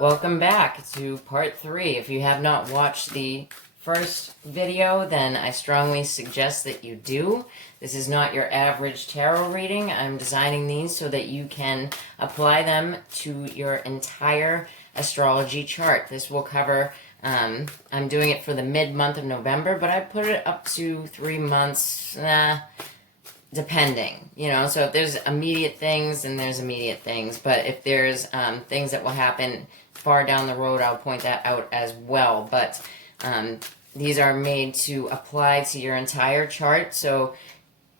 Welcome back to part 3. If you have not watched the first video, then I strongly suggest that you do. This is not your average tarot reading. I'm designing these so that you can apply them to your entire astrology chart. This will cover, I'm doing it for the mid-month of November, but I put it up to 3 months, depending, so if there's immediate things, then there's immediate things, but if there's things that will happen far down the road, I'll point that out as well. But these are made to apply to your entire chart. So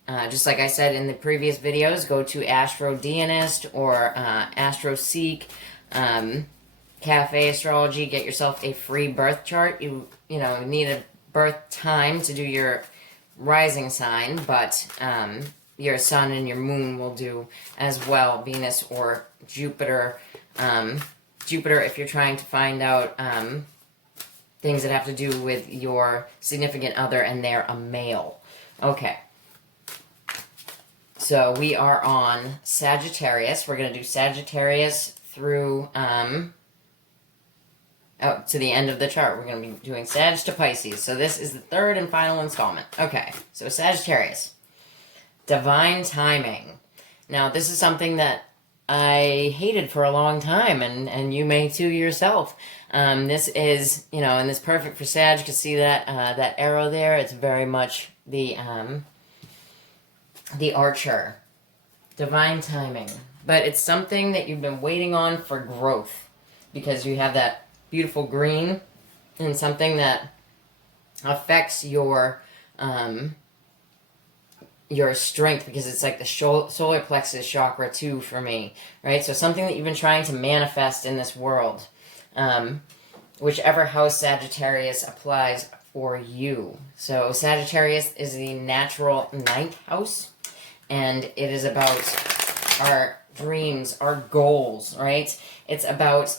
just like I said in the previous videos, go to Astro Deanist or Astro Seek, Cafe Astrology, get yourself a free birth chart. You need a birth time to do your rising sign, but your sun and your moon will do as well, Venus or Jupiter. Jupiter, if you're trying to find out things that have to do with your significant other and they're a male. Okay. So we are on Sagittarius. We're going to do Sagittarius through to the end of the chart. We're going to be doing Sag to Pisces. So this is the third and final installment. Okay, so Sagittarius. Divine timing. Now, this is something that I hated for a long time, and you may too yourself. This is, and this perfect for Sag. You can see that that arrow there. It's very much the archer. Divine timing. But it's something that you've been waiting on for growth, because you have that beautiful green and something that affects your strength, because it's like the solar plexus chakra too for me, right? So something that you've been trying to manifest in this world, whichever house Sagittarius applies for you. So Sagittarius is the natural 9th house, and it is about our dreams, our goals, right? It's about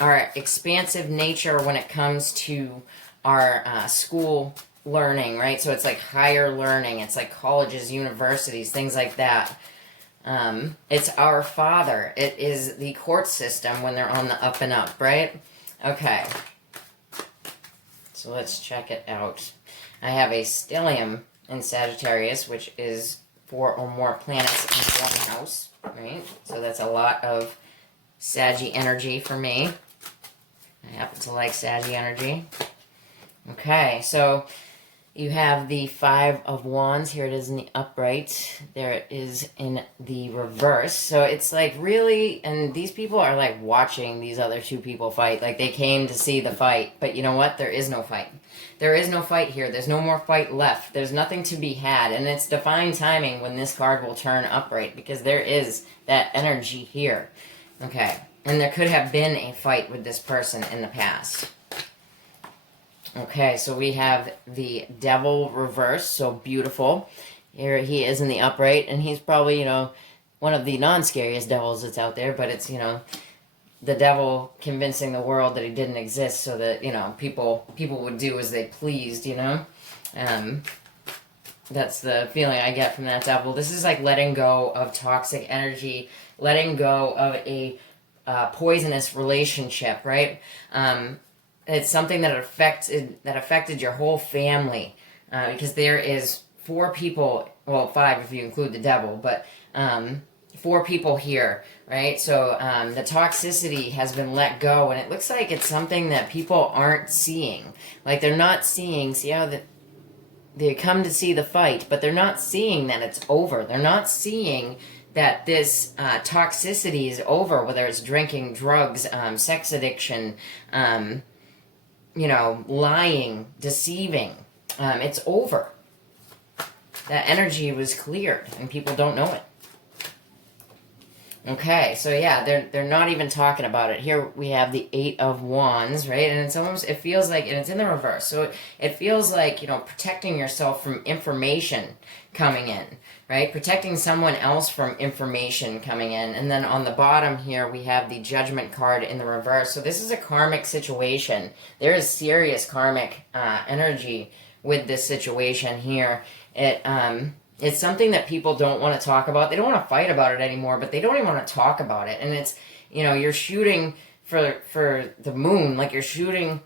our expansive nature when it comes to our school learning, right? So it's like higher learning. It's like colleges, universities, things like that. It's our father. It is the court system when they're on the up and up, right? Okay. So let's check it out. I have a stellium in Sagittarius, which is 4 or more planets in one house, right? So that's a lot of Saggy energy for me. I happen to like Saggy energy. Okay, so you have the 5 of Wands. Here it is in the upright. There it is in the reverse. So it's like really, and these people are like watching these other 2 people fight. Like they came to see the fight. But you know what? There is no fight. There is no fight here. There's no more fight left. There's nothing to be had. And it's divine timing when this card will turn upright, because there is that energy here. Okay. And there could have been a fight with this person in the past. Okay, so we have the devil reverse, so beautiful. Here he is in the upright, and he's probably, one of the non-scariest devils that's out there, but it's, the devil convincing the world that he didn't exist so that, people would do as they pleased, That's the feeling I get from that devil. This is like letting go of toxic energy, letting go of a poisonous relationship, right? It's something that affected your whole family, because there is 4 people, well, 5 if you include the devil, but 4 people here, right? So the toxicity has been let go, and it looks like it's something that people aren't seeing. Like they're not seeing, see how they come to see the fight, but they're not seeing that it's over. They're not seeing that this toxicity is over, whether it's drinking, drugs, sex addiction, lying, deceiving. It's over. That energy was cleared, and people don't know it. Okay, so yeah, they're not even talking about it. Here we have the 8 of Wands, right? And it feels like, and it's in the reverse, so it feels like, protecting yourself from information coming in, right? Protecting someone else from information coming in. And then on the bottom here, we have the Judgment card in the reverse. So this is a karmic situation. There is serious karmic energy with this situation here. It's something that people don't want to talk about. They don't want to fight about it anymore, but they don't even want to talk about it. And it's, you know, you're shooting for the moon, like you're shooting.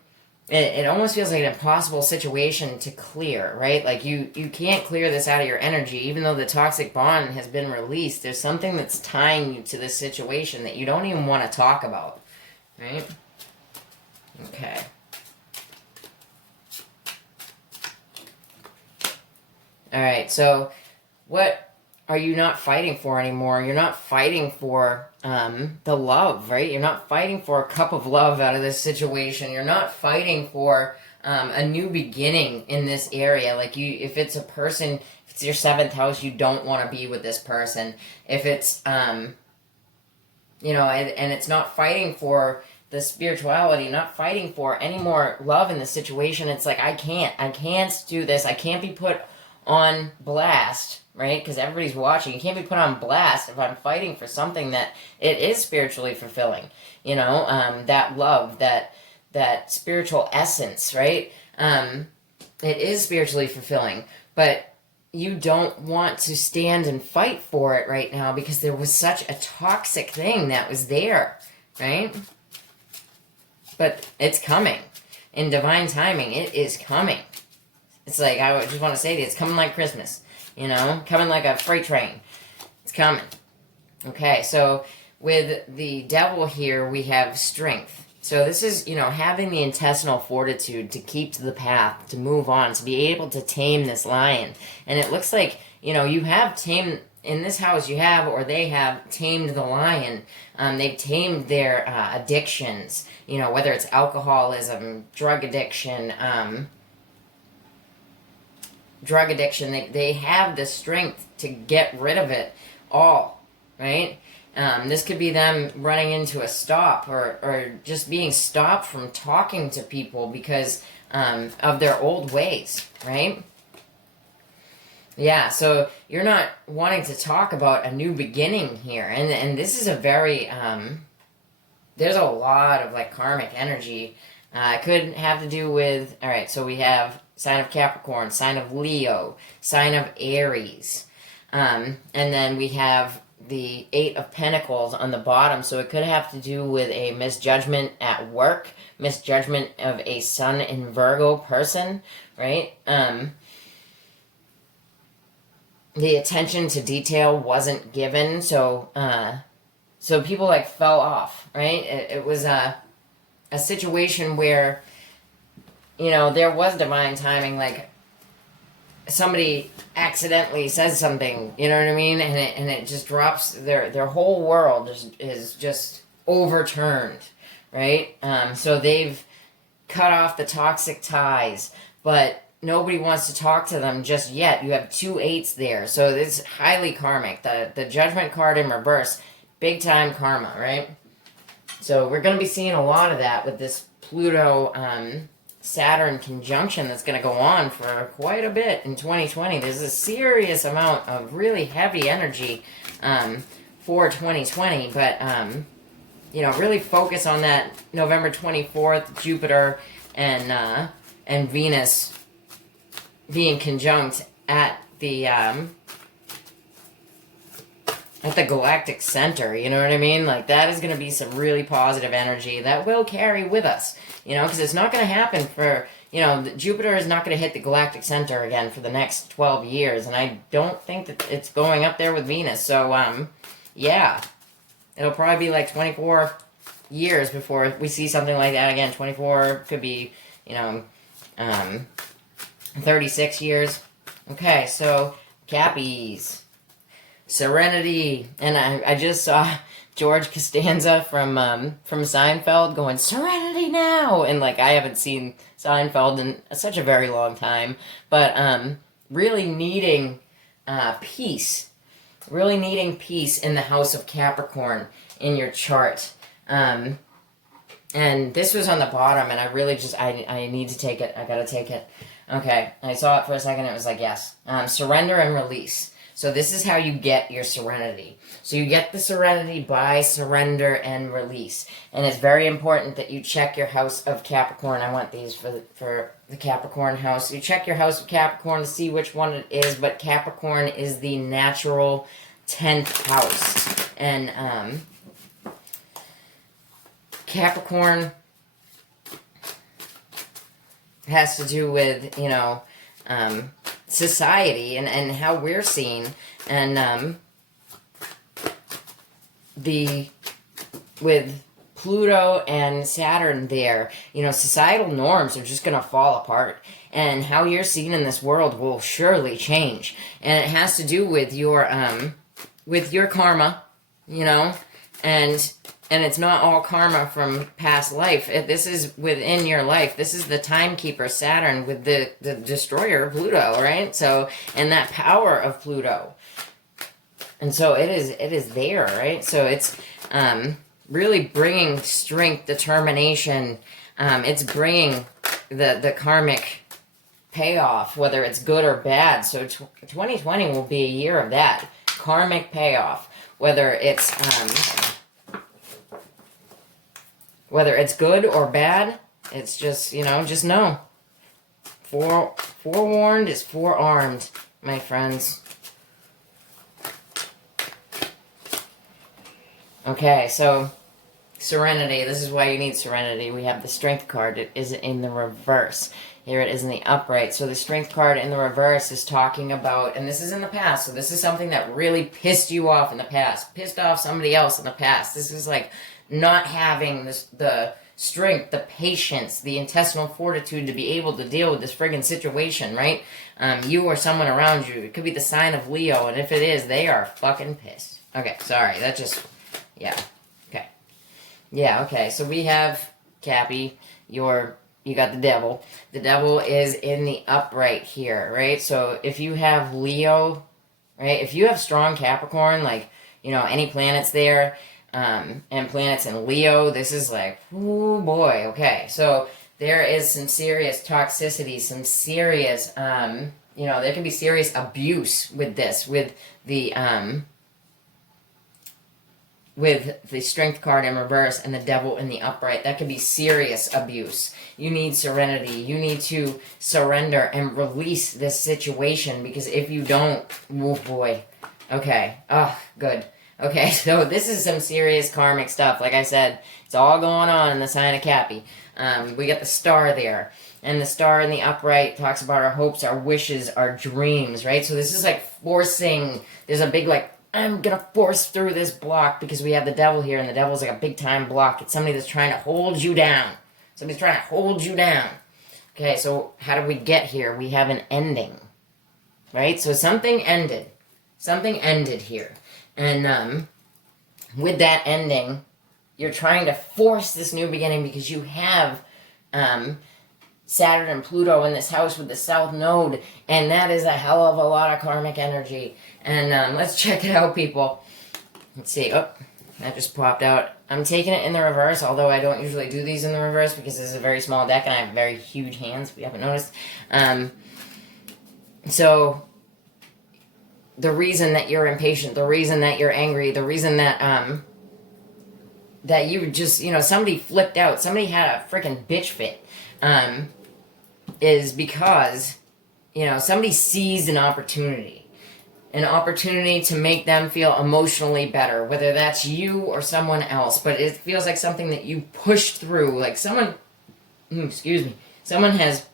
It almost feels like an impossible situation to clear, right? Like you can't clear this out of your energy, even though the toxic bond has been released. There's something that's tying you to this situation that you don't even want to talk about, right? Okay. All right, so what are you not fighting for anymore? You're not fighting for the love, right? You're not fighting for a cup of love out of this situation. You're not fighting for a new beginning in this area. Like if it's a person, if it's your 7th house, you don't want to be with this person. If it's, you know, and it's not fighting for the spirituality, not fighting for any more love in the situation. It's like, I can't do this. I can't be put on blast, right? Because everybody's watching. You can't be put on blast if I'm fighting for something that it is spiritually fulfilling. You know, that love, that spiritual essence, right? It is spiritually fulfilling, but you don't want to stand and fight for it right now because there was such a toxic thing that was there, right? But it's coming. In divine timing, it is coming. It's like, I just want to say it's coming like Christmas, you know, coming like a freight train. It's coming. Okay, so with the devil here, we have strength. So this is, you know, having the intestinal fortitude to keep to the path, to move on, to be able to tame this lion. And it looks like, you know, you have tamed, in this house you have, or they have tamed the lion. They've tamed their addictions, you know, whether it's alcoholism, drug addiction, they have the strength to get rid of it all, right? This could be them running into a stop or just being stopped from talking to people because of their old ways, right? Yeah, so you're not wanting to talk about a new beginning here. And this is a very, there's a lot of like karmic energy. It could have to do with, all right, so we have sign of Capricorn, sign of Leo, sign of Aries. And then we have the 8 of Pentacles on the bottom. So it could have to do with a misjudgment at work, misjudgment of a Sun in Virgo person, right? The attention to detail wasn't given. So people like fell off, right? It was a situation where, you know, there was divine timing, like somebody accidentally says something, you know what I mean, and it just drops their whole world is just overturned, right? So they've cut off the toxic ties, but nobody wants to talk to them just yet. You have 2 8s there, so it's highly karmic. The Judgment card in reverse, big time karma, right? So we're going to be seeing a lot of that with this Pluto Saturn conjunction that's going to go on for quite a bit in 2020. There's a serious amount of really heavy energy for 2020, but you know, really focus on that November 24th, Jupiter and Venus being conjunct at the galactic center, you know what I mean? Like, that is going to be some really positive energy that will carry with us, you know, because it's not going to happen for, you know, Jupiter is not going to hit the galactic center again for the next 12 years, and I don't think that it's going up there with Venus, so, yeah, it'll probably be like 24 years before we see something like that again. 24 could be, you know, 36 years. Okay, so, Cappies. Serenity, and I just saw George Costanza from Seinfeld going, "Serenity now," and like, I haven't seen Seinfeld in such a very long time, but really needing peace, really needing peace in the house of Capricorn in your chart, and this was on the bottom, and I really just I need to take it. I gotta take it. Okay, I saw it for a second. It was like, yes, surrender and release. So this is how you get your serenity. So you get the serenity by surrender and release. And it's very important that you check your house of Capricorn. I want these for the Capricorn house. You check your house of Capricorn to see which one it is, but Capricorn is the natural 10th house. And Capricorn has to do with, you know, society and how we're seen, and with Pluto and Saturn there, you know, societal norms are just going to fall apart, and how you're seen in this world will surely change, and it has to do with your karma, you know, and it's not all karma from past life. This is within your life. This is the timekeeper, Saturn, with the destroyer, Pluto, right? So, and that power of Pluto. And so it is there, right? So it's really bringing strength, determination. It's bringing the karmic payoff, whether it's good or bad. So 2020 will be a year of that. Karmic payoff. Whether it's good or bad, it's just, you know, just know. Forewarned is forearmed, my friends. Okay, so Serenity. This is why you need Serenity. We have the Strength card. It is in the reverse. Here it is in the upright. So the Strength card in the reverse is talking about, and this is in the past, so this is something that really pissed you off in the past. Pissed off somebody else in the past. This is like not having the strength, the patience, the intestinal fortitude to be able to deal with this friggin' situation, right? You or someone around you. It could be the sign of Leo, and if it is, they are fucking pissed. Okay, sorry. That just... yeah. Okay. Yeah, okay. So we have Cappy. You got the devil. The devil is in the upright here, right? So if you have Leo, right? If you have strong Capricorn, like, you know, any planets there, and planets in Leo, this is like, oh boy, okay. So there is some serious toxicity, some serious, you know, there can be serious abuse with this, with the Strength card in reverse and the devil in the upright. That could be serious abuse. You need serenity. You need to surrender and release this situation, because if you don't, oh boy. Okay. Oh, good. Okay, so this is some serious karmic stuff. Like I said, it's all going on in the sign of Cappy. We got the star there. And the star in the upright talks about our hopes, our wishes, our dreams, right? So this is like forcing. There's a big, like, I'm gonna force through this block, because we have the devil here, and the devil's like a big time block. It's somebody that's trying to hold you down. Somebody's trying to hold you down. Okay, so how do we get here? We have an ending, right? So something ended. Something ended here. And with that ending, you're trying to force this new beginning, because you have Saturn and Pluto in this house with the South Node, and that is a hell of a lot of karmic energy. And let's check it out, people. Let's see. Oh, that just popped out. I'm taking it in the reverse, although I don't usually do these in the reverse because this is a very small deck and I have very huge hands, if you haven't noticed. So, the reason that you're impatient, the reason that you're angry, the reason that that you just, you know, somebody flipped out, somebody had a freaking bitch fit, is because, you know, somebody seized an opportunity to make them feel emotionally better, whether that's you or someone else, but it feels like something that you pushed through, like someone, someone has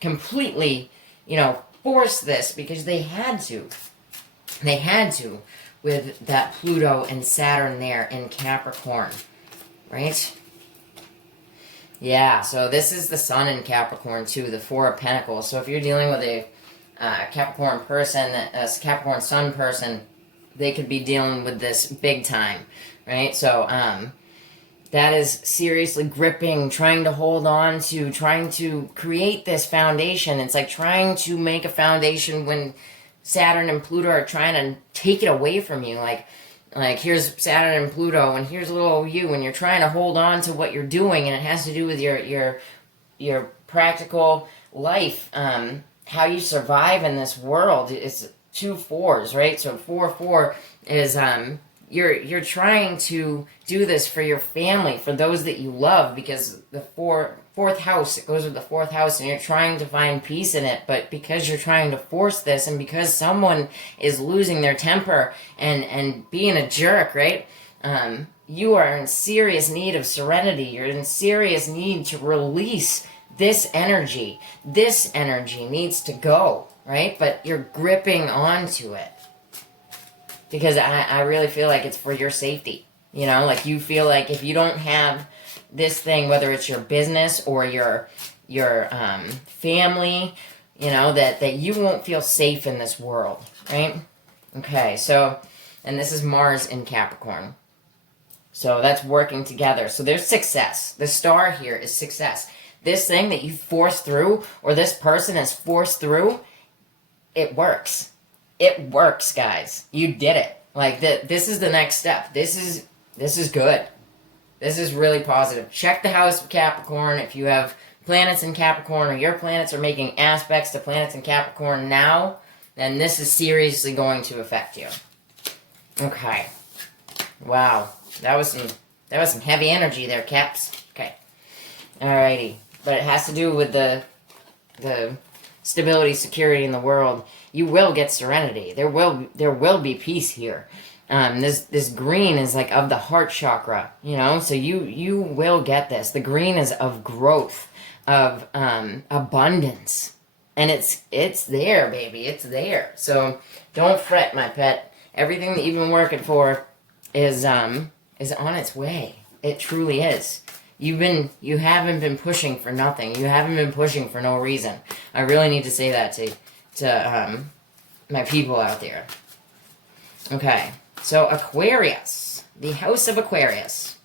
completely, you know, forced this because they had to. They had to, with that Pluto and Saturn there in Capricorn, right? Yeah, so this is the Sun in Capricorn too, the Four of Pentacles. So if you're dealing with a Capricorn person, a Capricorn Sun person, they could be dealing with this big time, right? So that is seriously gripping, trying to hold on to, trying to create this foundation. It's like trying to make a foundation when Saturn and Pluto are trying to take it away from you. Like here's Saturn and Pluto, and here's little you, and you're trying to hold on to what you're doing, and it has to do with your practical life, how you survive in this world. It's 2 4s, right? So 4 is you're trying to do this for your family, for those that you love, because the fourth house, it goes with the 4th house, and you're trying to find peace in it, but because you're trying to force this, and because someone is losing their temper and being a jerk, right? you are in serious need of serenity. You're in serious need to release this energy. This energy needs to go, right? But you're gripping onto it. Because I really feel like it's for your safety. You know, like you feel like if you don't have this thing, whether it's your business or your family, you know, that you won't feel safe in this world, right? Okay, so, and this is Mars in Capricorn. So that's working together. So there's success. The star here is success. This thing that you forced through, or this person has forced through, it works. It works, guys. You did it. Like, this is the next step. This is good. This is really positive. Check the house of Capricorn. If you have planets in Capricorn, or your planets are making aspects to planets in Capricorn now, then this is seriously going to affect you. Okay. Wow. That was some heavy energy there, Caps. Okay. Alrighty. But it has to do with the stability, security in the world. You will get serenity. There will be peace here. This green is like of the heart chakra, you know, so you will get this. The green is of growth, of abundance. And it's there, baby. It's there. So don't fret, my pet. Everything that you've been working for is on its way. It truly is. You haven't been pushing for nothing. You haven't been pushing for no reason. I really need to say that to my people out there. Okay, so Aquarius, the house of Aquarius.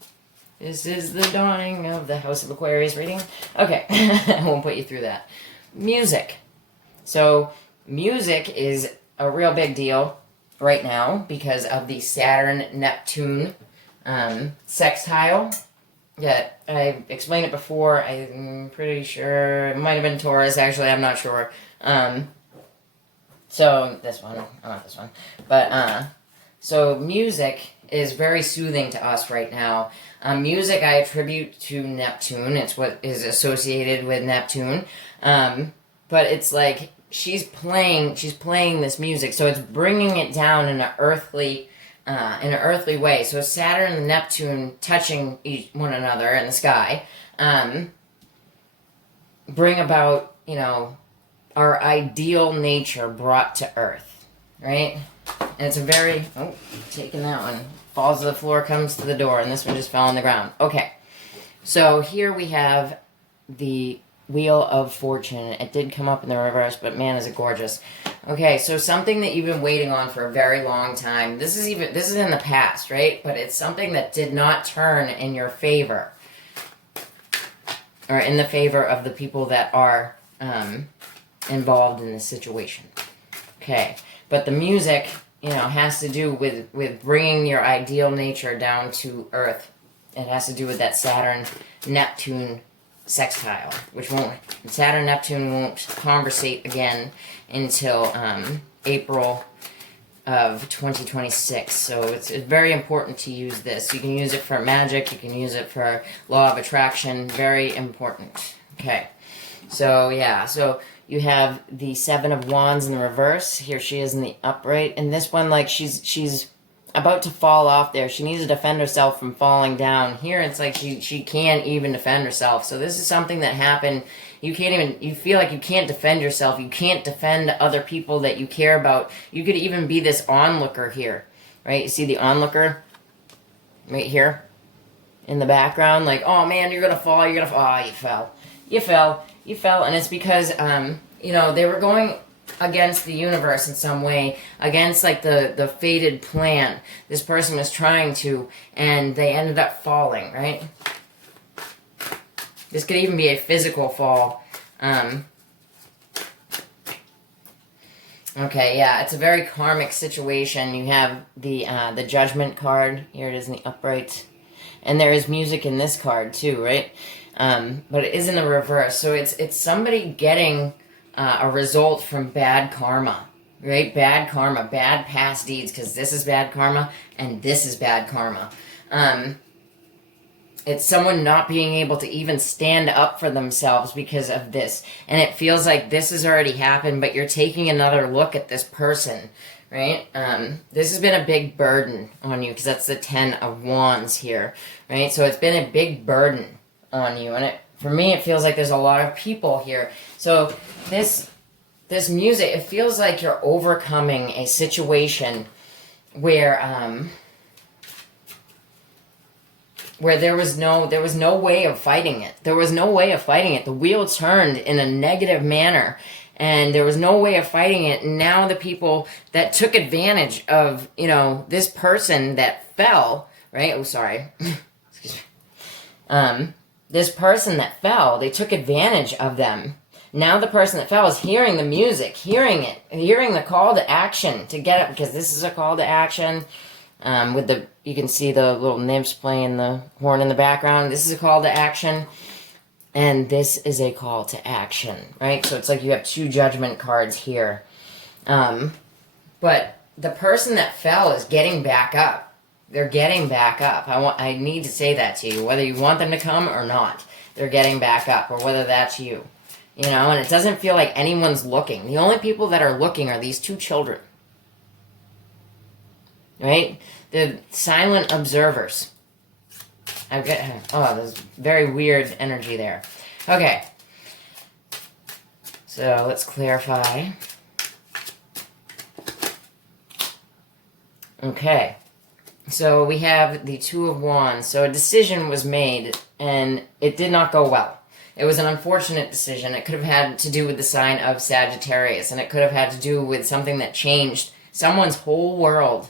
This is the dawning of the house of Aquarius reading. Okay, I won't put you through that. Music. So music is a real big deal right now because of the Saturn-Neptune sextile. Yeah, I explained it before. I'm pretty sure it might have been Taurus. Actually, I'm not sure. So this one, not this one, but so music is very soothing to us right now. Music I attribute to Neptune. It's what is associated with Neptune. But it's like she's playing this music, so it's bringing it down in an earthly way. So Saturn and Neptune touching one another in the sky, bring about, you know, our ideal nature brought to Earth, right? And it's a very, taking that one, falls to the floor, comes to the door, and this one just fell on the ground. Okay, so here we have the Wheel of Fortune. It did come up in the reverse, but man, is it gorgeous. Okay, so something that you've been waiting on for a very long time. This is in the past, right? But it's something that did not turn in your favor, or in the favor of the people that are involved in this situation. Okay, but the music, you know, has to do with bringing your ideal nature down to Earth. It has to do with that Saturn-Neptune sextile, which Saturn-Neptune won't conversate again until April of 2026. So it's very important to use this. You can use it for magic. You can use it for law of attraction. Very important. Okay. So, yeah. So you have the Seven of Wands in the reverse. Here she is in the upright. And this one, like, she's about to fall off there. She needs to defend herself from falling down. Here, it's like she can't even defend herself. So this is something that happened. You feel like you can't defend yourself. You can't defend other people that you care about. You could even be this onlooker here, right? You see the onlooker right here in the background? Like, oh man, you're going to fall. You're going to fall. Oh, you fell. You fell. You fell. And it's because, you know, they were going against the universe in some way, against like the fated plan. This person was trying to, and they ended up falling, right? This could even be a physical fall. Okay, yeah, it's a very karmic situation. You have the Judgment card. Here it is in the upright. And there is music in this card too, right? But it is in the reverse. So it's somebody getting a result from bad karma, right? Bad karma, bad past deeds, because this is bad karma and this is bad karma. It's someone not being able to even stand up for themselves because of this. And it feels like this has already happened, but you're taking another look at this person, right? This has been a big burden on you because that's the 10 of Wands here, right? So it's been a big burden on you. And for me, it feels like there's a lot of people here. So this music, it feels like you're overcoming a situation where there was no way of fighting it. There was no way of fighting it. The wheel turned in a negative manner, and there was no way of fighting it. And now the people that took advantage of, this person that fell, right? Oh, sorry. Excuse me. This person that fell, they took advantage of them. Now the person that fell is hearing the music, hearing the call to action to get up, because this is a call to action. You can see the little nymphs playing the horn in the background. This is a call to action, and this is a call to action, right? So it's like you have 2 judgment cards here. But the person that fell is getting back up. They're getting back up. I need to say that to you, whether you want them to come or not. They're getting back up, or whether that's you. And it doesn't feel like anyone's looking. The only people that are looking are these 2 children. Right? The silent observers. There's very weird energy there. Okay. So let's clarify. Okay. So we have the 2 of Wands. So a decision was made, and it did not go well. It was an unfortunate decision. It could have had to do with the sign of Sagittarius, and it could have had to do with something that changed someone's whole world.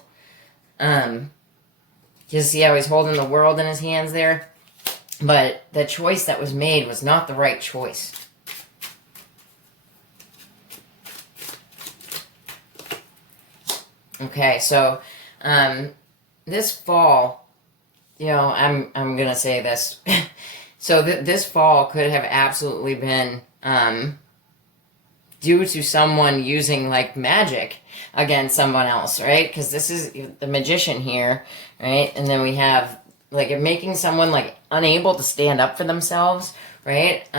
You see how he's holding the world in his hands there? But the choice that was made was not the right choice. Okay, so, this fall, I'm gonna say this. So this fall could have absolutely been, due to someone using, magic against someone else, right? Because this is the Magician here, right? And then we have, making someone, unable to stand up for themselves, right?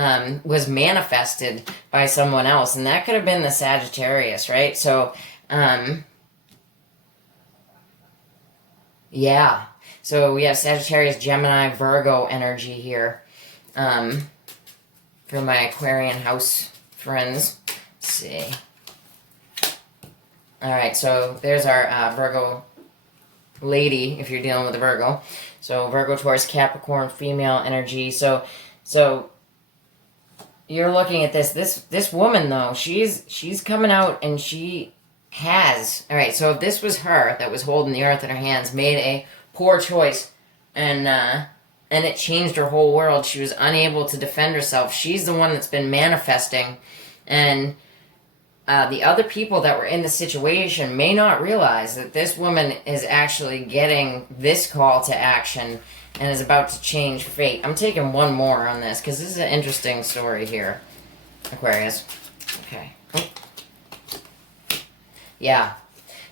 Was manifested by someone else. And that could have been the Sagittarius, right? So, yeah. So we have Sagittarius, Gemini, Virgo energy here. For my Aquarian house friends. Let's see. Alright, so there's our Virgo lady, if you're dealing with a Virgo. So Virgo, Taurus, Capricorn, female energy. So you're looking at this woman, though. She's coming out, and she has... Alright, so if this was her that was holding the earth in her hands, made a poor choice, and it changed her whole world. She was unable to defend herself. She's the one that's been manifesting, and the other people that were in the situation may not realize that this woman is actually getting this call to action and is about to change fate. I'm taking one more on this because this is an interesting story here, Aquarius. Okay. Yeah.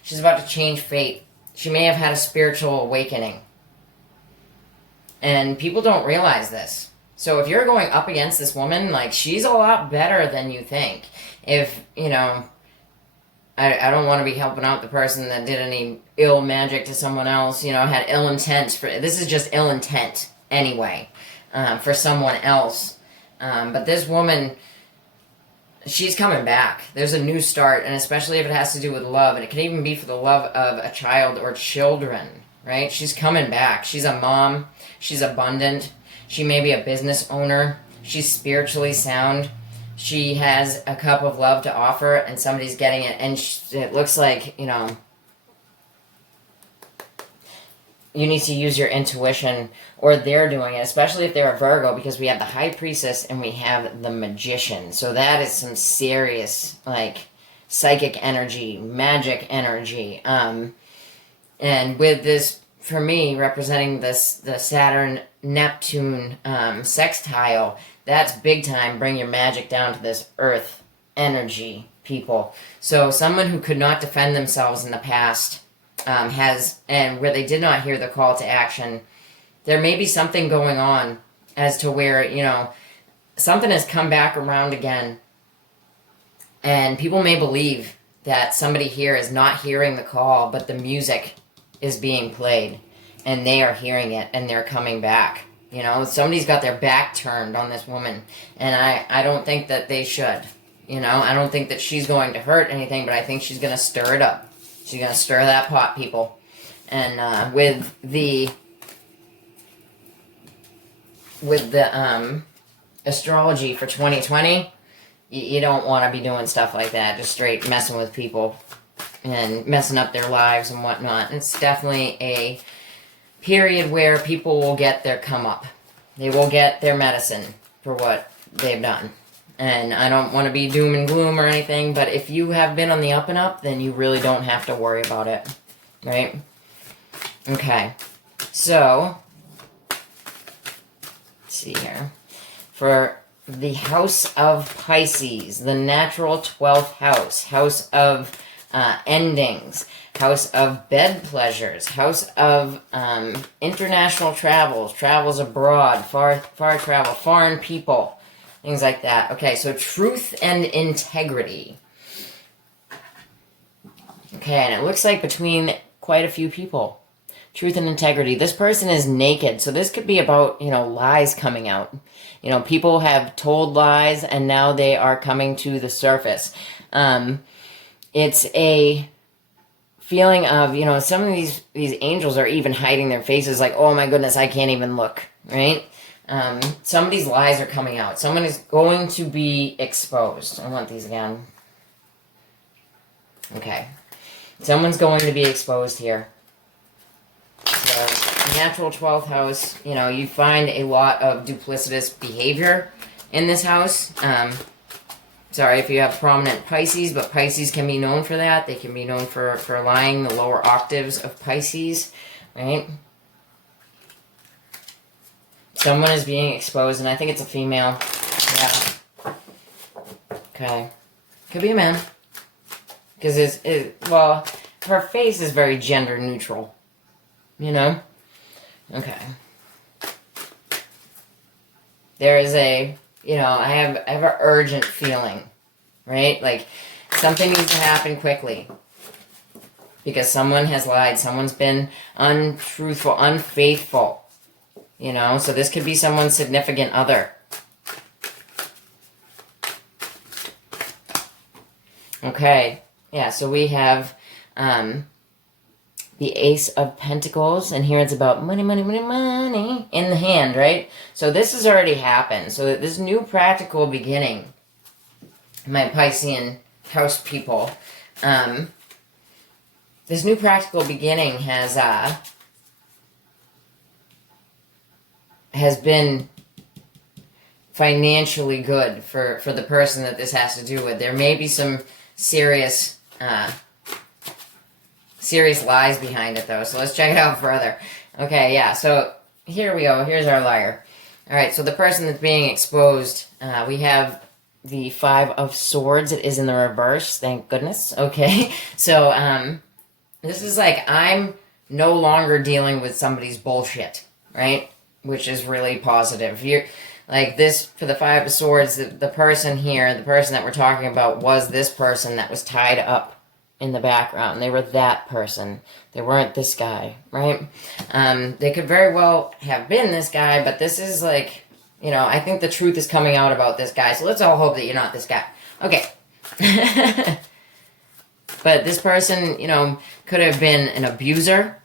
She's about to change fate. She may have had a spiritual awakening. And people don't realize this. So if you're going up against this woman, she's a lot better than you think. If, I don't want to be helping out the person that did any ill magic to someone else, had ill intent. This is just ill intent, anyway, for someone else. But this woman, she's coming back. There's a new start, and especially if it has to do with love, and it can even be for the love of a child or children, right? She's coming back. She's a mom. She's abundant. She may be a business owner. She's spiritually sound. She has a cup of love to offer, and somebody's getting it. And it looks like, you need to use your intuition, or they're doing it, especially if they're a Virgo, because we have the High Priestess and we have the Magician. So that is some serious, psychic energy, magic energy. And with this, for me, representing the Saturn-Neptune sextile, that's big time. Bring your magic down to this earth energy, people. So someone who could not defend themselves in the past and where they did not hear the call to action, there may be something going on as to where, you know, something has come back around again. And people may believe that somebody here is not hearing the call, but the music is being played. And they are hearing it, and they're coming back. You know, somebody's got their back turned on this woman. And I don't think that they should. You know, I don't think that she's going to hurt anything, but I think she's going to stir it up. She's going to stir that pot, people. And with the astrology for 2020, you don't want to be doing stuff like that. Just straight messing with people and messing up their lives and whatnot. It's definitely a period where people will get their come up. They will get their medicine for what they've done. And I don't want to be doom and gloom or anything, but if you have been on the up and up, then you really don't have to worry about it. Right? Okay. So, let's see here. For the house of Pisces, the natural 12th house, house of endings, house of bed pleasures, house of international travels abroad, far travel, foreign people, things like that. Okay, so truth and integrity. Okay, and it looks like between quite a few people. Truth and integrity. This person is naked, so this could be about, you know, lies coming out. You know, people have told lies, and now they are coming to the surface. It's a feeling of, you know, some of these angels are even hiding their faces, like, oh my goodness, I can't even look, right? Some of these lies are coming out. Someone is going to be exposed. I want these again. Okay. Someone's going to be exposed here. So, natural 12th house, you know, you find a lot of duplicitous behavior in this house. Sorry if you have prominent Pisces, but Pisces can be known for that. They can be known for lying, the lower octaves of Pisces, right? Someone is being exposed, and I think it's a female. Yeah. Okay. Could be a man. Because well, her face is very gender neutral. You know? Okay. There is a, you know, I have an urgent feeling, right? Like, something needs to happen quickly. Because someone has lied. Someone's been untruthful, unfaithful. You know? So this could be someone's significant other. Okay. Yeah, so we have the Ace of Pentacles, and here it's about money, money, money, money in the hand, right? So this has already happened. So this new practical beginning, my Piscean house people, this new practical beginning has been financially good for the person that this has to do with. There may be some serious lies behind it, though. So let's check it out further. Okay, yeah. So here we go. Here's our liar. All right. So the person that's being exposed, we have the Five of Swords. It is in the reverse. Thank goodness. Okay. So this is like, I'm no longer dealing with somebody's bullshit, right? Which is really positive. You're like this for the Five of Swords. The person here, the person that we're talking about, was this person that was tied up in the background. They were that person. They weren't this guy, right? They could very well have been this guy, but this is like, you know, I think the truth is coming out about this guy, so let's all hope that you're not this guy. Okay. But this person, you know, could have been an abuser.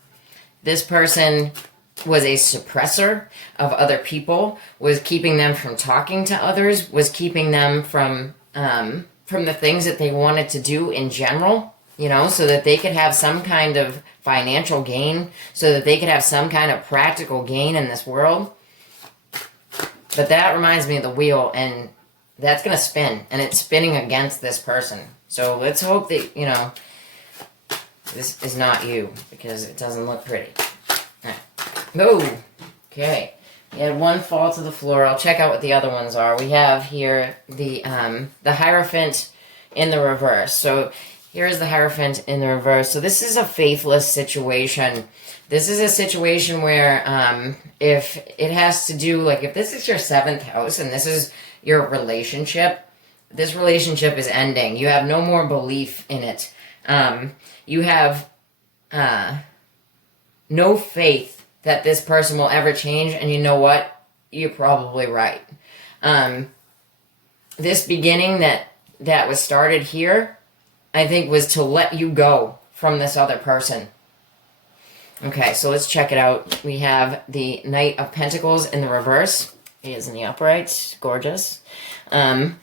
This person was a suppressor of other people, was keeping them from talking to others, was keeping them from the things that they wanted to do in general. You know, so that they could have some kind of financial gain, so that they could have some kind of practical gain in this world. But that reminds me of the wheel, and that's going to spin, and it's spinning against this person. So let's hope that, you know, this is not you, because it doesn't look pretty. All right. Oh, okay. We had one fall to the floor. I'll check out what the other ones are. We have here the Hierophant in the reverse. So Here's the Hierophant in the reverse. So this is a faithless situation. This is a situation where if it has to do, like if this is your 7th house and this is your relationship, this relationship is ending. You have no more belief in it. You have no faith that this person will ever change, and you know what? You're probably right. This beginning that was started here, I think, was to let you go from this other person. Okay, so let's check it out. We have the Knight of Pentacles in the reverse. He is in the upright. Gorgeous. And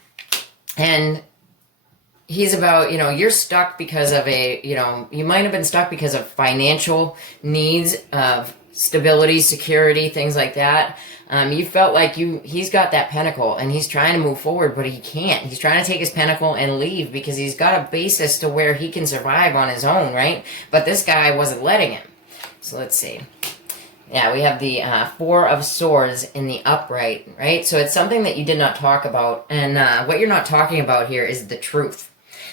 he's about, you're stuck because of you might have been stuck because of financial needs, of stability, security, things like that. You felt like he's got that pentacle and he's trying to move forward, but he can't. He's trying to take his pentacle and leave because he's got a basis to where he can survive on his own, right? But this guy wasn't letting him. So let's see. Yeah, we have the 4 of Swords in the upright, right? So it's something that you did not talk about. And what you're not talking about here is the truth.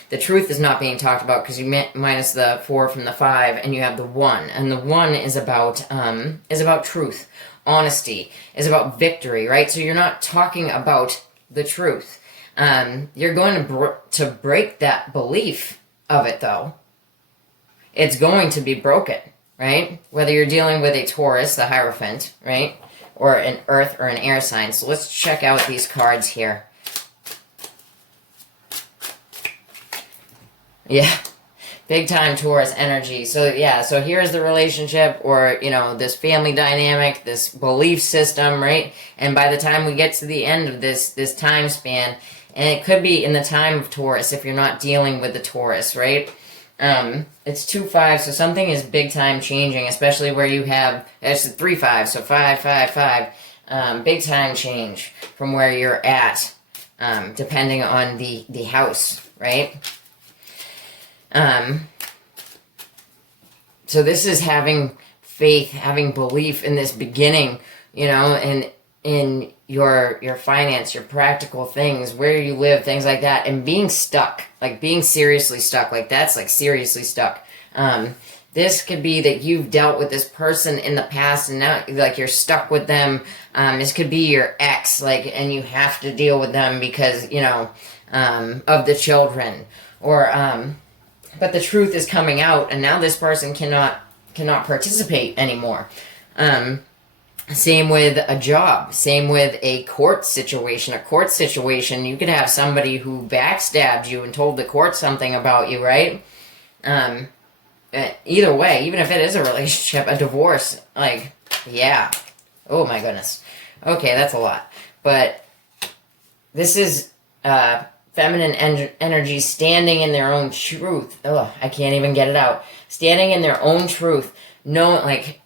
The truth is not being talked about because you minus the 4 from the 5, and you have the 1. And the 1 is about truth, honesty, is about victory, right? So you're not talking about the truth. You're going to break that belief of it, though. It's going to be broken. Right? Whether you're dealing with a Taurus, the Hierophant, right? Or an Earth or an air sign. So let's check out these cards here. Yeah. Big time Taurus energy. So yeah, so here's the relationship, or, this family dynamic, this belief system, right? And by the time we get to the end of this time span, and it could be in the time of Taurus if you're not dealing with the Taurus, right? It's 2-5, so something is big time changing, especially where you have, it's 3-5, so 5-5-5, big time change from where you're at, depending on the house, right? So this is having faith, having belief in this beginning, and in your finance, your practical things, where you live, things like that, and being stuck, like being seriously stuck, like that's like seriously stuck. This could be that you've dealt with this person in the past and now like you're stuck with them. This could be your ex, like, and you have to deal with them because, of the children, or, but the truth is coming out and now this person cannot participate anymore. Same with a job. Same with a court situation. A court situation, you could have somebody who backstabbed you and told the court something about you, right? Either way, even if it is a relationship, a divorce, like, yeah. Oh my goodness. Okay, that's a lot. But this is feminine energy standing in their own truth. Ugh, I can't even get it out. Standing in their own truth. No, like,